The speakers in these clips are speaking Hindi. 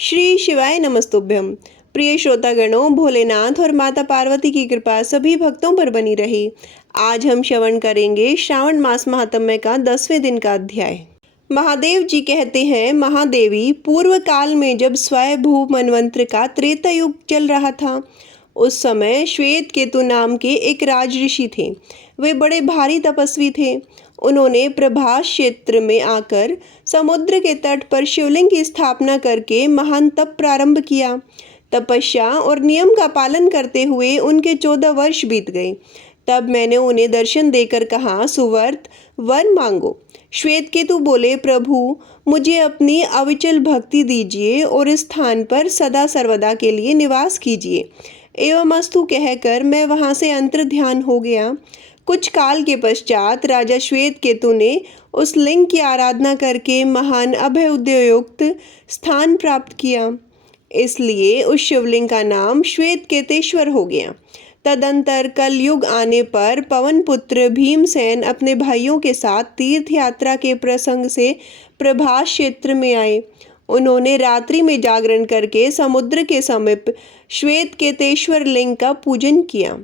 श्री शिवाय नमस्तुभ्यम। प्रिय श्रोतागणों, भोलेनाथ और माता पार्वती की कृपा सभी भक्तों पर बनी रहे। आज हम श्रवण करेंगे श्रावण मास महात्म्य का 10वें दिन का अध्याय। महादेव जी कहते हैं, महादेवी, पूर्व काल में जब स्वयंभू मनवंतर का त्रेता युग चल रहा था, उस समय श्वेत केतु नाम के एक राज ऋषि थे। वे बड़े भारी तपस्वी थे। उन्होंने प्रभास क्षेत्र में आकर समुद्र के तट पर शिवलिंग की स्थापना करके महान तप प्रारंभ किया। तपस्या और नियम का पालन करते हुए उनके 14 वर्ष बीत गए। तब मैंने उन्हें दर्शन देकर कहा, सुव्रत, वर मांगो। श्वेत केतु बोले, प्रभु, मुझे अपनी अविचल भक्ति दीजिए और इस स्थान पर सदा सर्वदा के लिए निवास कीजिए। एवं अस्तु कहकर मैं वहां से अंतर ध्यान हो गया। कुछ काल के पश्चात राजा श्वेत केतु ने उस लिंग की आराधना करके महान अभयोदयुक्त स्थान प्राप्त किया। इसलिए उस शिवलिंग का नाम श्वेत केतेश्वर हो गया। तदंतर कलयुग आने पर पवन पुत्र भीमसेन अपने भाइयों के साथ तीर्थ यात्रा के प्रसंग से प्रभास क्षेत्र में आए। उन्होंने रात्रि में जागरण करके समुद्र के समीप श्वेत केतेश्वर लिंग का पूजन किया।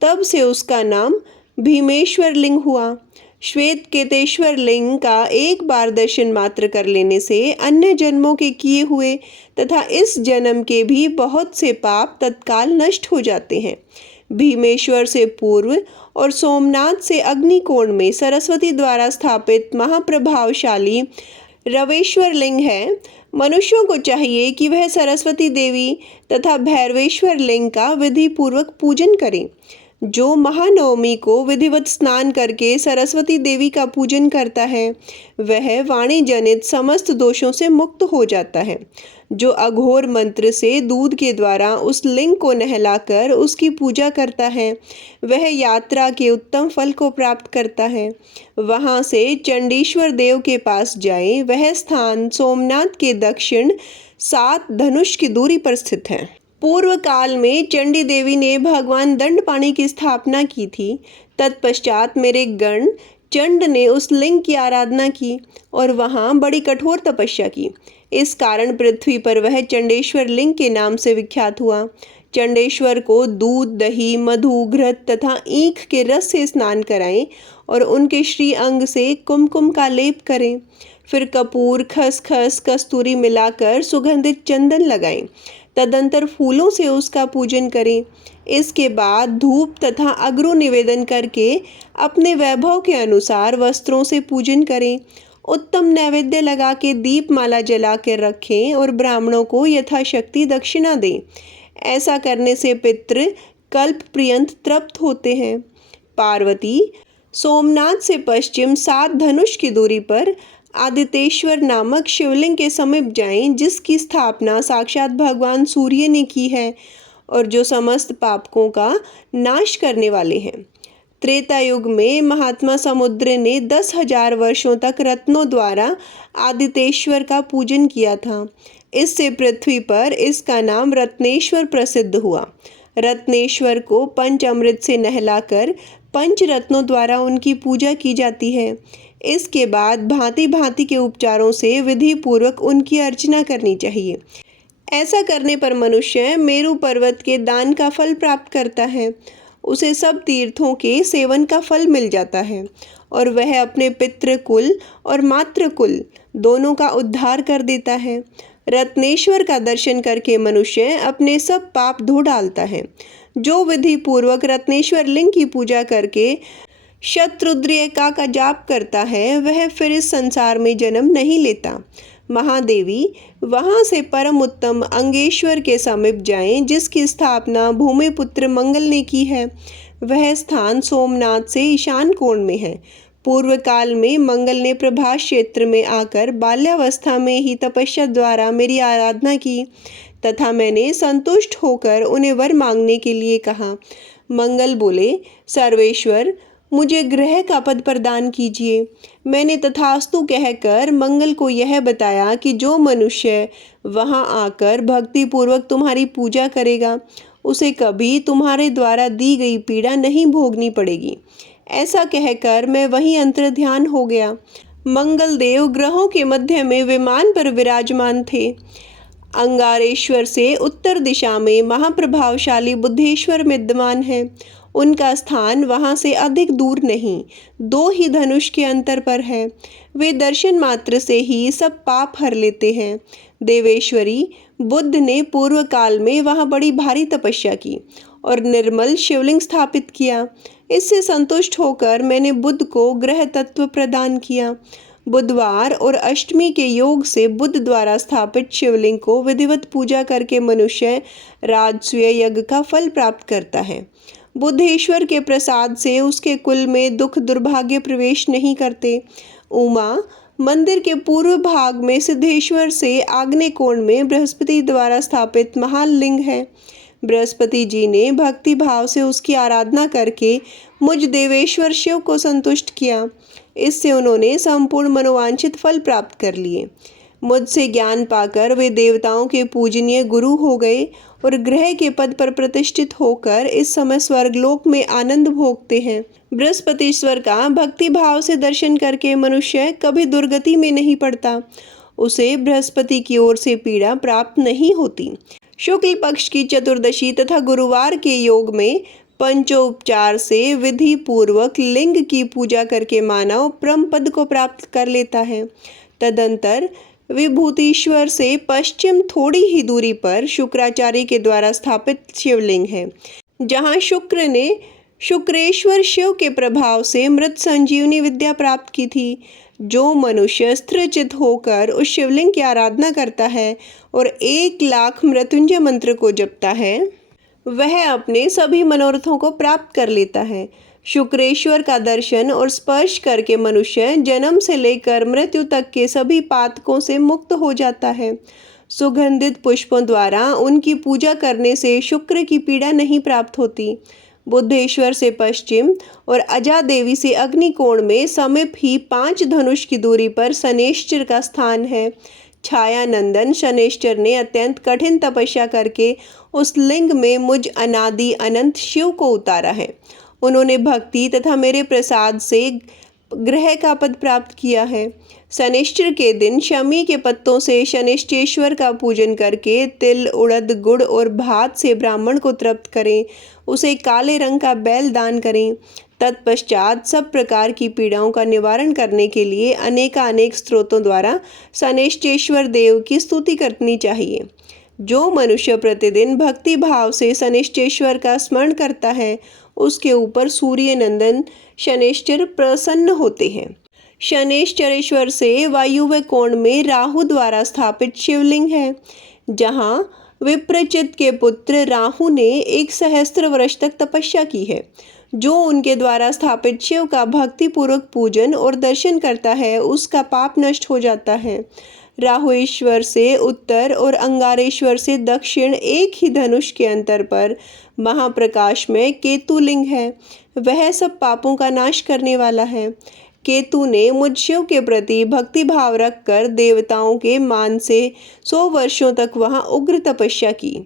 तब से उसका नाम भीमेश्वर लिंग हुआ। श्वेत केतेश्वर लिंग का एक बार दर्शन मात्र कर लेने से अन्य जन्मों के किए हुए तथा इस जन्म के भी बहुत से पाप तत्काल नष्ट हो जाते हैं। भीमेश्वर से पूर्व और सोमनाथ से अग्निकोण में सरस्वती द्वारा स्थापित महाप्रभावशाली रवेश्वर लिंग है। मनुष्यों को चाहिए कि वह सरस्वती देवी तथा भैरवेश्वर लिंग का विधि पूर्वक पूजन करें। जो महानवमी को विधिवत स्नान करके सरस्वती देवी का पूजन करता है, वह वाणी जनित समस्त दोषों से मुक्त हो जाता है। जो अघोर मंत्र से दूध के द्वारा उस लिंग को नहलाकर उसकी पूजा करता है, वह यात्रा के उत्तम फल को प्राप्त करता है। वहां से चंडीश्वर देव के पास जाए। वह स्थान सोमनाथ के दक्षिण 7 धनुष की दूरी पर स्थित है। पूर्व काल में चंडी देवी ने भगवान दंडपाणि की स्थापना की थी। तत्पश्चात मेरे गण चंड ने उस लिंग की आराधना की और वहां बड़ी कठोर तपस्या की। इस कारण पृथ्वी पर वह चंडेश्वर लिंग के नाम से विख्यात हुआ। चंडेश्वर को दूध, दही, मधु, घृत तथा ईख के रस से स्नान कराएं और उनके श्री अंग से कुमकुम का लेप करें। फिर कपूर, खसखस, कस्तूरी मिलाकर सुगंधित चंदन लगाएं। तदंतर फूलों से उसका पूजन करें। इसके बाद धूप तथा अगरू निवेदन करके अपने वैभव के अनुसार वस्त्रों से पूजन करें। उत्तम नैवेद्य लगा के दीपमाला जला के रखें और ब्राह्मणों को यथाशक्ति दक्षिणा दें। ऐसा करने से पितृ कल्प पर्यंत तृप्त होते हैं। पार्वती, सोमनाथ से पश्चिम 7 धनुष की दूरी पर आदितेश्वर नामक शिवलिंग के समीप जाएं, जिसकी स्थापना साक्षात भगवान सूर्य ने की है और जो समस्त पापों का नाश करने वाले हैं। त्रेता युग में महात्मा समुद्र ने 10,000 वर्षों तक रत्नों द्वारा आदितेश्वर का पूजन किया था। इससे पृथ्वी पर इसका नाम रत्नेश्वर प्रसिद्ध हुआ। रत्नेश्वर को पंच अमृत से नहलाकर पंच रत्नों द्वारा उनकी पूजा की जाती है। इसके बाद भांति भांति के उपचारों से विधि पूर्वक उनकी अर्चना करनी चाहिए। ऐसा करने पर मनुष्य मेरु पर्वत के दान का फल प्राप्त करता है। उसे सब तीर्थों के सेवन का फल मिल जाता है और वह अपने पितृकुल और मातृकुल दोनों का उद्धार कर देता है। रत्नेश्वर का दर्शन करके मनुष्य अपने सब पाप धो डालता है। जो विधि पूर्वक रत्नेश्वर लिंग की पूजा करके शतरुद्रिका का जाप करता है, वह फिर इस संसार में जन्म नहीं लेता। महादेवी, वहां से परम उत्तम अंगेश्वर के समीप जाएं, जिसकी स्थापना भूमिपुत्र मंगल ने की है। वह स्थान सोमनाथ से ईशान कोण में है। पूर्व काल में मंगल ने प्रभास क्षेत्र में आकर बाल्यावस्था में ही तपस्या द्वारा मेरी आराधना की तथा मैंने संतुष्ट होकर उन्हें वर मांगने के लिए कहा। मंगल बोले, सर्वेश्वर, मुझे ग्रह का पद प्रदान कीजिए। मैंने तथास्तु कहकर मंगल को यह बताया कि जो मनुष्य वहां आकर भक्ति पूर्वक तुम्हारी पूजा करेगा, उसे कभी तुम्हारे द्वारा दी गई पीड़ा नहीं भोगनी पड़ेगी। ऐसा कहकर मैं वहीं अंतर्ध्यान हो गया। मंगल देव ग्रहों के मध्य में विमान पर विराजमान थे। अंगारेश्वर से उत्तर दिशा में महाप्रभावशाली बुद्धेश्वर विद्यमान है। उनका स्थान वहां से अधिक दूर नहीं, 2 ही धनुष के अंतर पर है। वे दर्शन मात्र से ही सब पाप हर लेते हैं। देवेश्वरी, बुद्ध ने पूर्व काल में वहां बड़ी भारी तपस्या की और निर्मल शिवलिंग स्थापित किया। इससे संतुष्ट होकर मैंने बुद्ध को ग्रह तत्व प्रदान किया। बुधवार और अष्टमी के योग से बुद्ध द्वारा स्थापित शिवलिंग को विधिवत पूजा करके मनुष्य राजसूय यज्ञ का फल प्राप्त करता है। बुद्धेश्वर के प्रसाद से उसके कुल में दुख दुर्भाग्य प्रवेश नहीं करते। उमा, मंदिर के पूर्व भाग में सिद्धेश्वर से आग्नेय कोण में बृहस्पति द्वारा स्थापित महालिंग है। बृहस्पति जी ने भक्ति भाव से उसकी आराधना करके मुझ देवेश्वर शिव को संतुष्ट किया। इससे उन्होंने संपूर्ण मनोवांछित फल प्राप्त कर लिए। मुझसे ज्ञान पाकर वे देवताओं के पूजनीय गुरु हो गए और ग्रह के पद पर प्रतिष्ठित होकर इस समय स्वर्गलोक में आनंद भोगते हैं। बृहस्पतिश्वर का भक्ति भाव से दर्शन करके मनुष्य कभी दुर्गति में नहीं पड़ता। उसे बृहस्पति की ओर से पीड़ा प्राप्त नहीं होती। शुक्ल पक्ष की चतुर्दशी तथा गुरुवार के योग में पंचोपचार से विधि पूर्वक लिंग की पूजा करके मानव परम पद को प्राप्त कर लेता है। तदंतर विभूतिश्वर से पश्चिम थोड़ी ही दूरी पर शुक्राचार्य के द्वारा स्थापित शिवलिंग है, जहाँ शुक्र ने शुक्रेश्वर शिव के प्रभाव से मृत संजीवनी विद्या प्राप्त की थी। जो मनुष्य स्थिरचित होकर उस शिवलिंग की आराधना करता है और 1,00,000 मृत्युंजय मंत्र को जपता है, वह अपने सभी मनोरथों को प्राप्त कर लेता है। शुक्रेश्वर का दर्शन और स्पर्श करके मनुष्य जन्म से लेकर मृत्यु तक के सभी पातकों से मुक्त हो जाता है। सुगंधित पुष्पों द्वारा उनकी पूजा करने से शुक्र की पीड़ा नहीं प्राप्त होती। बुद्धेश्वर से पश्चिम और अजा देवी से अग्निकोण में समीप ही 5 धनुष की दूरी पर शनैश्चर का स्थान है। छायानंदन शनैश्चर ने अत्यंत कठिन तपस्या करके उस लिंग में मुझ अनादि अनंत शिव को उतारा है। उन्होंने भक्ति तथा मेरे प्रसाद से ग्रह का पद प्राप्त किया है। शनैश्चर के दिन शमी के पत्तों से शनैश्चरेश्वर का पूजन करके तिल, उड़द, गुड़ और भात से ब्राह्मण को तृप्त करें। उसे काले रंग का बैल दान करें। तत्पश्चात सब प्रकार की पीड़ाओं का निवारण करने के लिए अनेक स्त्रोतों द्वारा शनैश्चरेश्वर देव की स्तुति करनी चाहिए। जो मनुष्य प्रतिदिन भक्ति भाव से शनैश्चरेश्वर का स्मरण करता है, उसके ऊपर सूर्य नंदन शनैश्चर प्रसन्न होते हैं। शनैश्चरेश्वर से वायुव्य कोण में राहु द्वारा स्थापित शिवलिंग है, जहाँ विप्रचित के पुत्र राहु ने 1 सहस्त्र वर्ष तक तपस्या की है। जो उनके द्वारा स्थापित शिव का भक्ति पूर्वक पूजन और दर्शन करता है, उसका पाप नष्ट हो जाता है। राहुएश्वर से उत्तर और अंगारेश्वर से दक्षिण 1 ही धनुष के अंतर पर महाप्रकाश में केतुलिंग है। वह सब पापों का नाश करने वाला है। केतु ने मुझ शिव के प्रति भक्ति भाव रखकर देवताओं के मान से 100 वर्षों तक वहां उग्र तपस्या की।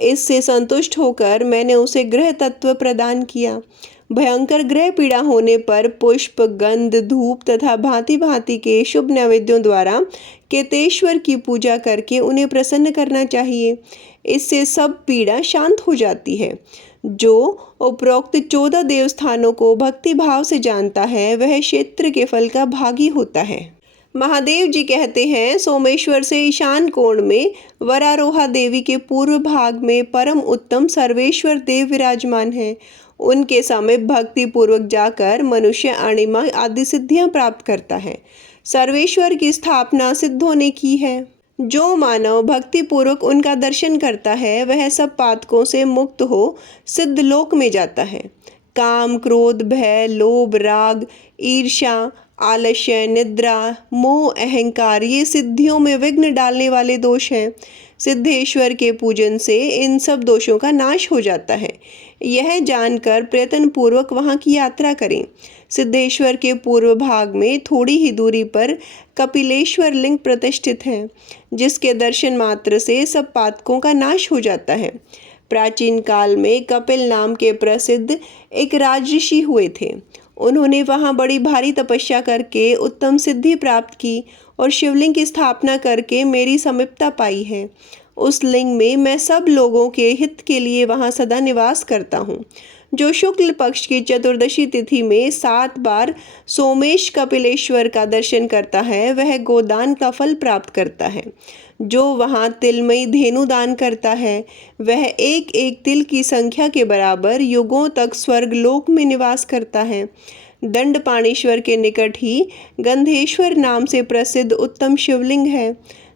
इससे संतुष्ट होकर मैंने उसे ग्रह तत्व प्रदान किया। भयंकर ग्रह पीड़ा होने पर पुष्प, गंध, धूप तथा भांति भांति के शुभ नैवेद्यों द्वारा केतेश्वर की पूजा करके उन्हें प्रसन्न करना चाहिए। इससे सब पीड़ा शांत हो जाती है। जो उपरोक्त 14 देवस्थानों को भक्ति भाव से जानता है, वह क्षेत्र के फल का भागी होता है। महादेव जी कहते हैं, सोमेश्वर से ईशान कोण में वरारोहा देवी के पूर्व भाग में परम उत्तम सर्वेश्वर देव विराजमान है। उनके समीप भक्ति पूर्वक जाकर मनुष्य अणिमा आदि सिद्धियां प्राप्त करता है। सर्वेश्वर की स्थापना सिद्धों ने की है। जो मानव भक्ति पूर्वक उनका दर्शन करता है, वह सब पातकों से मुक्त हो सिद्ध लोक में जाता है। काम, क्रोध, भय, लोभ, राग, ईर्ष्या, आलस्य, निद्रा, मोह, अहंकार ये सिद्धियों में विघ्न डालने वाले दोष हैं। सिद्धेश्वर के पूजन से इन सब दोषों का नाश हो जाता है। यह जानकर प्रयत्न पूर्वक वहाँ की यात्रा करें। सिद्धेश्वर के पूर्व भाग में थोड़ी ही दूरी पर कपिलेश्वर लिंग प्रतिष्ठित है, जिसके दर्शन मात्र से सब पातकों का नाश हो जाता है। प्राचीन काल में कपिल नाम के प्रसिद्ध एक राजऋषि हुए थे। उन्होंने वहाँ बड़ी भारी तपस्या करके उत्तम सिद्धि प्राप्त की और शिवलिंग की स्थापना करके मेरी समीपता पाई है। उस लिंग में मैं सब लोगों के हित के लिए वहाँ सदा निवास करता हूँ। जो शुक्ल पक्ष की चतुर्दशी तिथि में 7 बार सोमेश कपिलेश्वर का दर्शन करता है वह गोदान का फल प्राप्त करता है। जो वहाँ तिलमयी धेनु दान करता है वह एक एक तिल की संख्या के बराबर युगों तक स्वर्ग लोक में निवास करता है। दंडपाणेश्वर के निकट ही गंधेश्वर नाम से प्रसिद्ध उत्तम शिवलिंग है।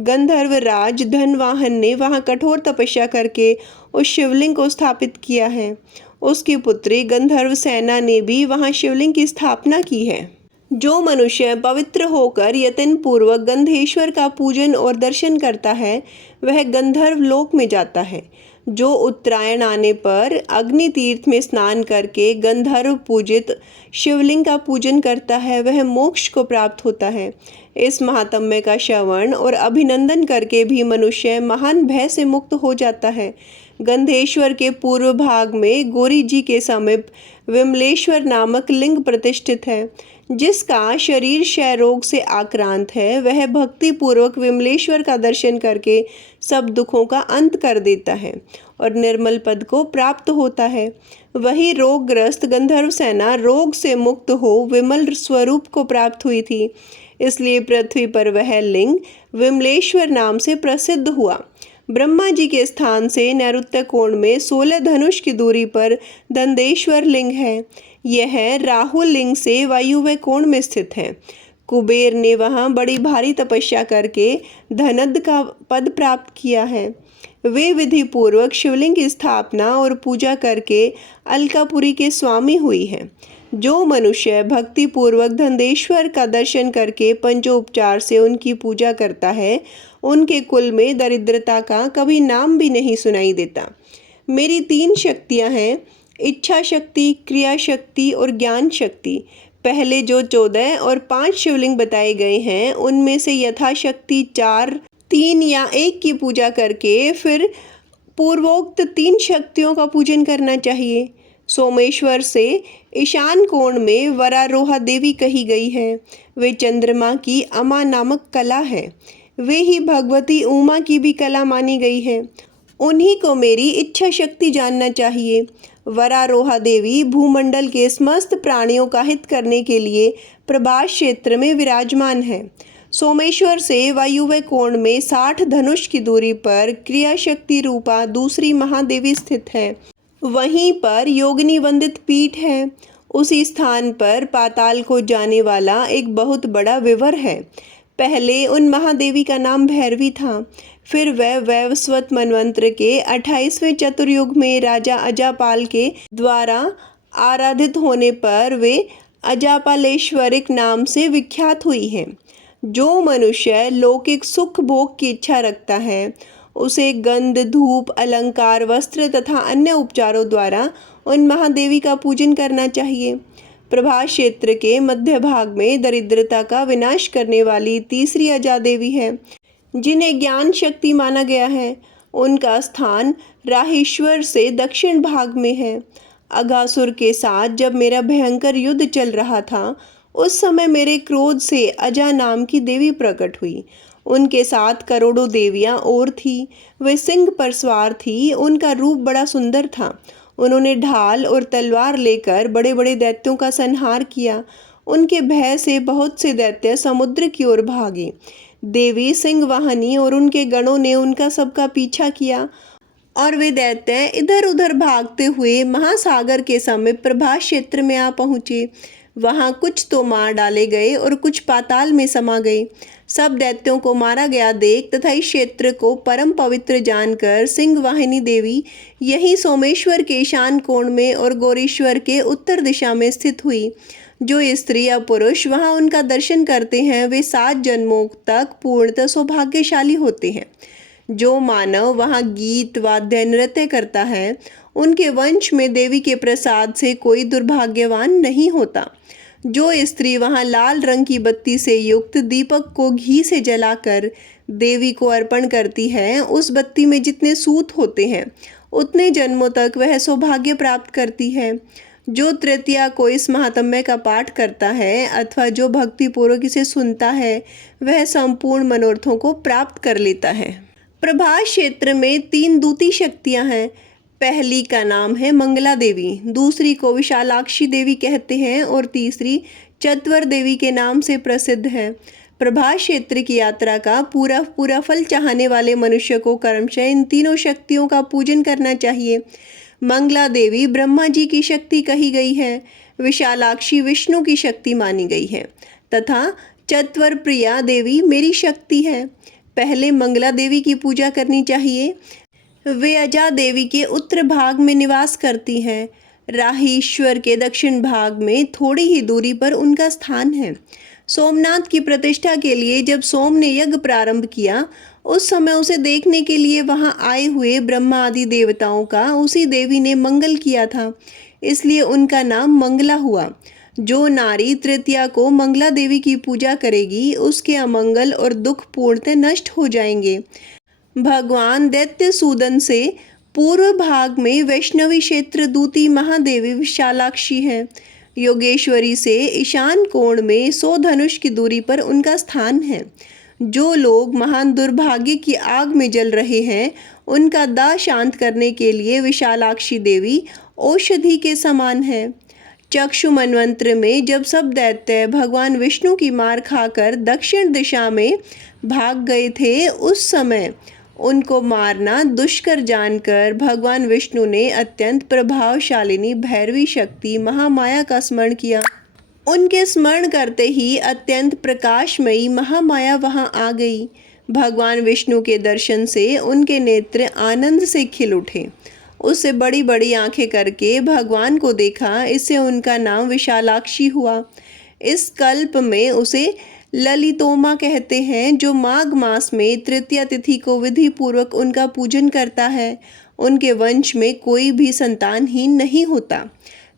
गंधर्व राज धनवाहन ने वहाँ कठोर तपस्या करके उस शिवलिंग को स्थापित किया है। उसकी पुत्री गंधर्व सेना ने भी वहाँ शिवलिंग की स्थापना की है। जो मनुष्य पवित्र होकर यत्न पूर्वक गंधेश्वर का पूजन और दर्शन करता है वह गंधर्व लोक में जाता है। जो उत्तरायण आने पर अग्नि तीर्थ में स्नान करके गंधर्व पूजित शिवलिंग का पूजन करता है वह मोक्ष को प्राप्त होता है। इस महात्म्य का श्रवण और अभिनंदन करके भी मनुष्य महान भय से मुक्त हो जाता है। गंधेश्वर के पूर्व भाग में गौरी जी के समीप विमलेश्वर नामक लिंग प्रतिष्ठित है। जिसका शरीर क्षय रोग से आक्रांत है वह भक्ति पूर्वक विमलेश्वर का दर्शन करके सब दुखों का अंत कर देता है और निर्मल पद को प्राप्त होता है। वही रोगग्रस्त गंधर्व सेना रोग से मुक्त हो विमल स्वरूप को प्राप्त हुई थी, इसलिए पृथ्वी पर वह लिंग विमलेश्वर नाम से प्रसिद्ध हुआ। ब्रह्मा जी के स्थान से नैऋत्य कोण में 16 धनुष की दूरी पर दंडेश्वर लिंग है। यह राहु लिंग से वायुव्य कोण में स्थित है। कुबेर ने वहाँ बड़ी भारी तपस्या करके धनद का पद प्राप्त किया है। वे विधि पूर्वक शिवलिंग की स्थापना और पूजा करके अलकापुरी के स्वामी हुई है। जो मनुष्य भक्ति पूर्वक धनेश्वर का दर्शन करके पंचोपचार से उनकी पूजा करता है उनके कुल में दरिद्रता का कभी नाम भी नहीं सुनाई देता। मेरी 3 शक्तियाँ हैं, इच्छा शक्ति, क्रिया शक्ति और ज्ञान शक्ति। पहले जो 14 और 5 शिवलिंग बताए गए हैं उनमें से यथाशक्ति 4, 3 या 1 की पूजा करके फिर पूर्वोक्त 3 शक्तियों का पूजन करना चाहिए। सोमेश्वर से ईशान कोण में वरारोहा देवी कही गई है। वे चंद्रमा की अमा नामक कला है। वे ही भगवती उमा की भी कला मानी गई है। उन्हीं को मेरी इच्छा शक्ति जानना चाहिए। वरारोहा देवी भूमंडल के समस्त प्राणियों का हित करने के लिए प्रभास क्षेत्र में विराजमान है। सोमेश्वर से वायुव्य कोण में 60 धनुष की दूरी पर क्रिया शक्ति रूपा दूसरी महादेवी स्थित है। वहीं पर योगिनी वंदित पीठ है। उसी स्थान पर पाताल को जाने वाला एक बहुत बड़ा विवर है। पहले उन महादेवी का नाम भैरवी था। फिर वह वैवस्वत मनवंत्र के 28वें चतुर्युग में राजा अजापाल के द्वारा आराधित होने पर वे अजापालेश्वरिक नाम से विख्यात हुई हैं। जो मनुष्य लौकिक सुख भोग की इच्छा रखता है उसे गंध, धूप, अलंकार, वस्त्र तथा अन्य उपचारों द्वारा उन महादेवी का पूजन करना चाहिए। प्रभास क्षेत्र के मध्य भाग में दरिद्रता का विनाश करने वाली तीसरी अजा देवी है, जिन्हें ज्ञान शक्ति माना गया है। उनका स्थान राहेश्वर से दक्षिण भाग में है। अघासुर के साथ जब मेरा भयंकर युद्ध चल रहा था उस समय मेरे क्रोध से अजा नाम की देवी प्रकट हुई। उनके साथ करोड़ों देवियां और थी। वे सिंह पर सवार थी। उनका रूप बड़ा सुंदर था। उन्होंने ढाल और तलवार लेकर बड़े बड़े दैत्यों का संहार किया। उनके भय से बहुत से दैत्य समुद्र की ओर भागे। देवी सिंह वाहनी और उनके गणों ने उनका सबका पीछा किया और वे दैत्य इधर उधर भागते हुए महासागर के समीप प्रभास क्षेत्र में आ पहुँचे। वहाँ कुछ तो मार डाले गए और कुछ पाताल में समा गए। सब दैत्यों को मारा गया देख तथा इस क्षेत्र को परम पवित्र जानकर सिंह वाहिनी देवी यही सोमेश्वर के ईशान कोण में और गौरीश्वर के उत्तर दिशा में स्थित हुई। जो स्त्री या पुरुष वहाँ उनका दर्शन करते हैं वे 7 जन्मों तक पूर्णतः सौभाग्यशाली होते हैं। जो मानव वहाँ गीत, वाद्य, नृत्य करता है उनके वंश में देवी के प्रसाद से कोई दुर्भाग्यवान नहीं होता। जो स्त्री वहाँ लाल रंग की बत्ती से युक्त दीपक को घी से जलाकर देवी को अर्पण करती है उस बत्ती में जितने सूत होते हैं उतने जन्मों तक वह सौभाग्य प्राप्त करती है। जो तृतीया को इस महात्म्य का पाठ करता है अथवा जो भक्तिपूर्वक इसे सुनता है वह संपूर्ण मनोरथों को प्राप्त कर लेता है। प्रभास क्षेत्र में 3 दूती शक्तियां हैं। पहली का नाम है मंगला देवी, दूसरी को विशालाक्षी देवी कहते हैं और तीसरी चत्वर देवी के नाम से प्रसिद्ध है। प्रभास क्षेत्र की यात्रा का पूरा फल चाहने वाले मनुष्य को क्रमशः इन तीनों शक्तियों का पूजन करना चाहिए। मंगला देवी ब्रह्मा जी की शक्ति कही गई है, विशालाक्षी विष्णु की शक्ति मानी गई है तथा चत्वर प्रिया देवी मेरी शक्ति है। पहले मंगला देवी की पूजा करनी चाहिए। वे अजा देवी के उत्तर भाग में निवास करती हैं। राहीश्वर के दक्षिण भाग में थोड़ी ही दूरी पर उनका स्थान है। सोमनाथ की प्रतिष्ठा के लिए जब सोम ने यज्ञ प्रारंभ किया उस समय उसे देखने के लिए वहां आए हुए ब्रह्मा आदि देवताओं का उसी देवी ने मंगल किया था, इसलिए उनका नाम मंगला हुआ। जो नारी तृतीया को मंगला देवी की पूजा करेगी उसके अमंगल और दुख पूर्णतः नष्ट हो जाएंगे। भगवान दैत्य सूदन से पूर्व भाग में वैष्णवी क्षेत्र दूती महादेवी विशालाक्षी है। योगेश्वरी से ईशान कोण में 100 धनुष की दूरी पर उनका स्थान है। जो लोग महान दुर्भाग्य की आग में जल रहे हैं उनका दाह शांत करने के लिए विशालाक्षी देवी औषधि के समान है। चक्षु मनवंत्र में जब सब दैत्य भगवान विष्णु की मार खाकर दक्षिण दिशा में भाग गए थे उस समय उनको मारना दुष्कर जानकर भगवान विष्णु ने अत्यंत प्रभावशालिनी भैरवी शक्ति महामाया का स्मरण किया। उनके स्मरण करते ही अत्यंत प्रकाशमयी महामाया वहां आ गई। भगवान विष्णु के दर्शन से उनके नेत्र आनंद से खिल उठे। उससे बड़ी बड़ी आंखें करके भगवान को देखा, इससे उनका नाम विशालाक्षी हुआ। इस कल्प में उसे ललितोमा कहते हैं। जो माघ मास में तृतीया तिथि को विधि पूर्वक उनका पूजन करता है उनके वंश में कोई भी संतानहीन नहीं होता।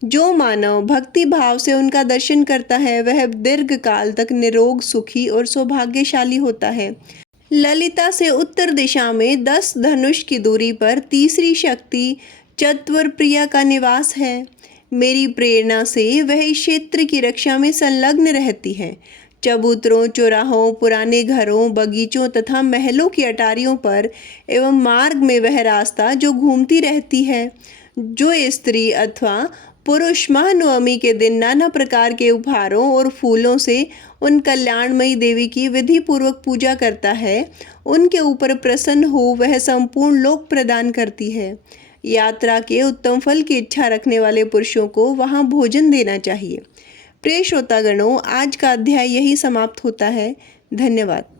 जो मानव भक्ति भाव से उनका दर्शन करता है वह दीर्घ काल तक निरोग, सुखी और सौभाग्यशाली होता है। ललिता से उत्तर दिशा में 10 धनुष की दूरी पर तीसरी शक्ति चत्वर प्रिया का निवास है। मेरी प्रेरणा से वह इस क्षेत्र की रक्षा में संलग्न रहती है। चबूतरों, चौराहों, पुराने घरों, बगीचों तथा महलों की अटारियों पर एवं मार्ग में वह रास्ता जो घूमती रहती है। जो स्त्री अथवा पुरुष महानवमी के दिन नाना प्रकार के उपहारों और फूलों से उन कल्याणमयी देवी की विधि पूर्वक पूजा करता है उनके ऊपर प्रसन्न हो वह संपूर्ण लोक प्रदान करती है। यात्रा के उत्तम फल की इच्छा रखने वाले पुरुषों को वहां भोजन देना चाहिए। प्रिय श्रोतागणों, आज का अध्याय यही समाप्त होता है। धन्यवाद।